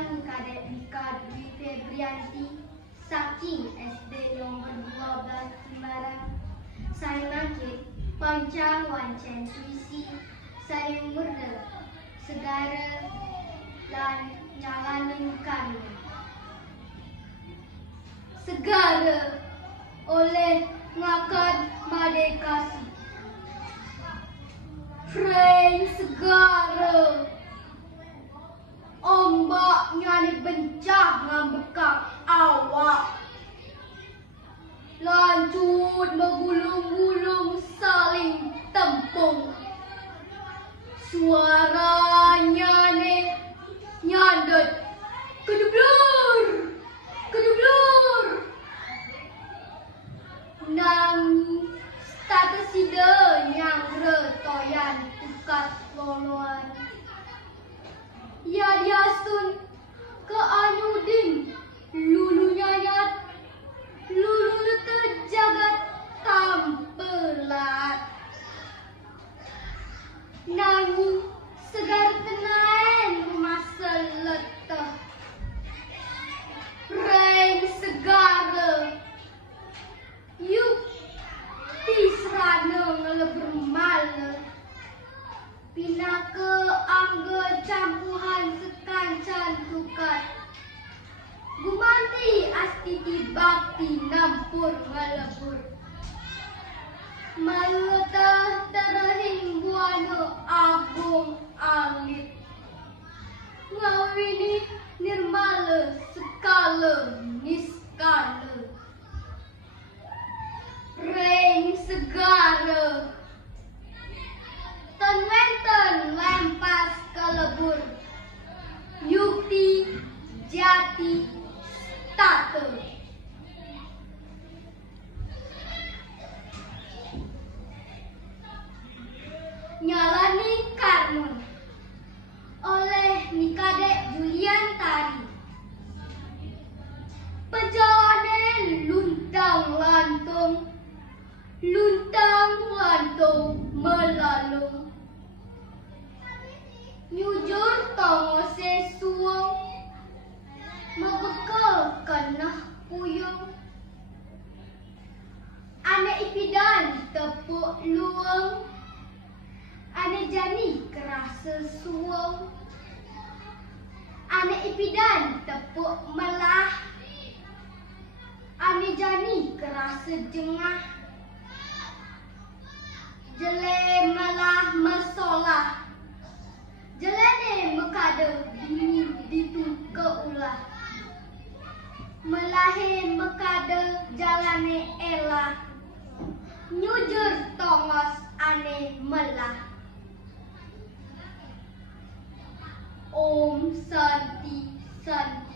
Ujian Kadek Mika Dwi Febrianti, saking SD nomor 12 Semarang. Saya mangkit pancang wancen puisi saya murda segara lan nyalaning kami. Segara oleh ngakad madekasi. Rain segara ombak nyani bencah ngambekak awak. Lanjut menggulung-gulung saling tempung. Suaranya nyandet kedublur, kedublur. Nang status ide yang retoyan ukat loloan. Ya diasun ke anyudin lulu nyayat, lulu terjagat tampelat. Nanging segar tenaen masa letah. Rain segara yuk tisrana ngelebur mala. Pinaka angga campuhan sekancan tukat. Gumanti astiti bakti nampur ngelebur. Malutah terahing buana agung alit. Ngawini nirmala sekala niskala. Rain segara tenwenten lempas kelebur. Yukti jati tata. Nyalani Karmun oleh Nikadek Julian Tari. Perjalanan luntang lantung, luntang lantung melalung. Nyujur tongo sesuang, membekal kenah puyung. Ane ipidan tepuk luang, ane jani kerasa suang. Ane ipidan tepuk melah, ane jani kerasa jengah. Jele melah mesolah, jelene mekada bini ditu keulah. Melahe mekada jalane elah, nyujur tongos ane melah. Om Santi Santi.